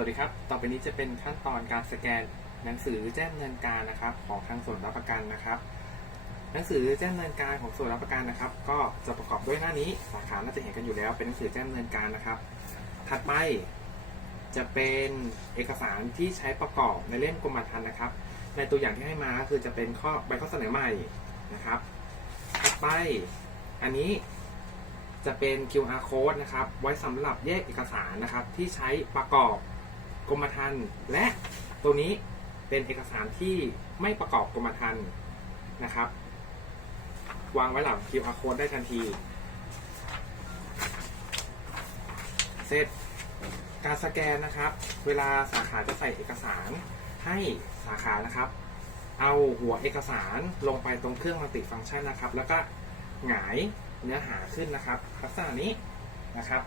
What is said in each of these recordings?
วัสดีครับ ต่อไปนี้จะเป็นขั้นตอนการสแกนหนังสือแจ้งเนินการนะครับ ของทางส่วนรับประกันนะครับ หนังสือแจ้งเนินการของส่วนรับประกันนะครับ ก็จะประกอบด้วยหน้านี้สาขาน่าจะเห็นกันอยู่แล้ว เป็นหนังสือแจ้งเนินการนะครับ ถัดไปจะเป็นเอกสารที่ใช้ประกอบในเล่มกรมธรรม์นะครับ ในตัวอย่างที่ให้มาคือจะเป็นข้อใบข้อเสนอใหม่นะครับ ถัดไปอันนี้จะเป็น QR code นะครับ ไว้สำหรับแยกเอกสารนะครับ ที่ใช้ประกอบ กรมธรรม์และตัวนี้เป็นเอกสารที่ไม่ประกอบกรมธรรม์นะครับ วางไว้หลัง QR code ได้ทันที เสร็จการสแกนนะครับ เวลาสาขาจะใส่เอกสารให้สาขานะครับ เอาหัวเอกสารลงไปตรงเครื่องมัลติฟังก์ชันนะครับ แล้วก็หงายเนื้อหาขึ้นนะครับลักษณะนี้นะครับ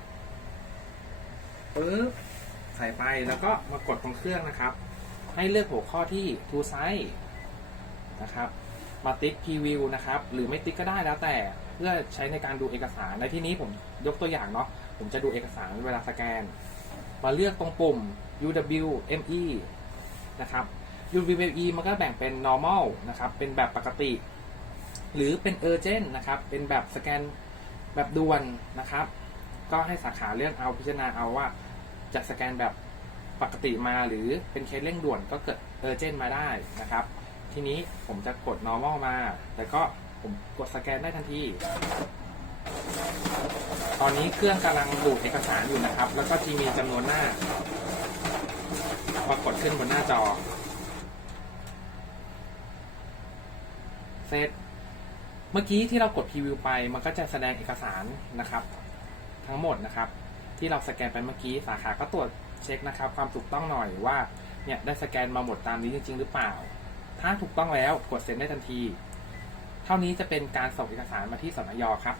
ปึ๊บ ส่ไปแล้วก็มากดตรงเครื่องนะครับ ให้เลือกหัวข้อที่ to size นะครับ มาติ๊ก preview นะครับ หรือไม่ติ๊กก็ได้แล้วแต่เพื่อใช้ในการดูเอกสาร ในที่นี้ผมยกตัวอย่างเนาะ ผมจะดูเอกสารเวลาสแกน มาเลือกตรงปุ่ม UWME นะครับ UWME มันก็แบ่งเป็น normal นะครับ เป็นแบบปกติ หรือเป็น urgent นะครับ เป็นแบบสแกนแบบด่วนนะครับ ก็ให้สาขาเลือกเอาพิจารณาเอาว่า จะสแกนแบบปกติมาหรือเป็นเคสเร่งด่วนก็เกิด urgent มาได้นะครับ ทีนี้ผมจะกด normal มา แต่ก็ผมกดสแกนได้ทันที ตอนนี้เครื่องกำลังดูดเอกสารอยู่นะครับ แล้วก็จะมีจำนวนหน้า ปรากฏขึ้นบนหน้าจอ เสร็จ เมื่อกี้ที่เรากดพรีวิวไป มันก็จะแสดงเอกสารนะครับ ทั้งหมดนะครับ ที่เราสแกนไปเมื่อกี้สาขาก็ตรวจเช็คนะครับ ความถูกต้องหน่อยว่าเนี่ยได้สแกนมาหมดตามนี้จริง ๆ หรือเปล่า ถ้าถูกต้องแล้วกดเซ็นได้ทันที เท่านี้จะเป็นการส่งเอกสารมาที่สนยครับ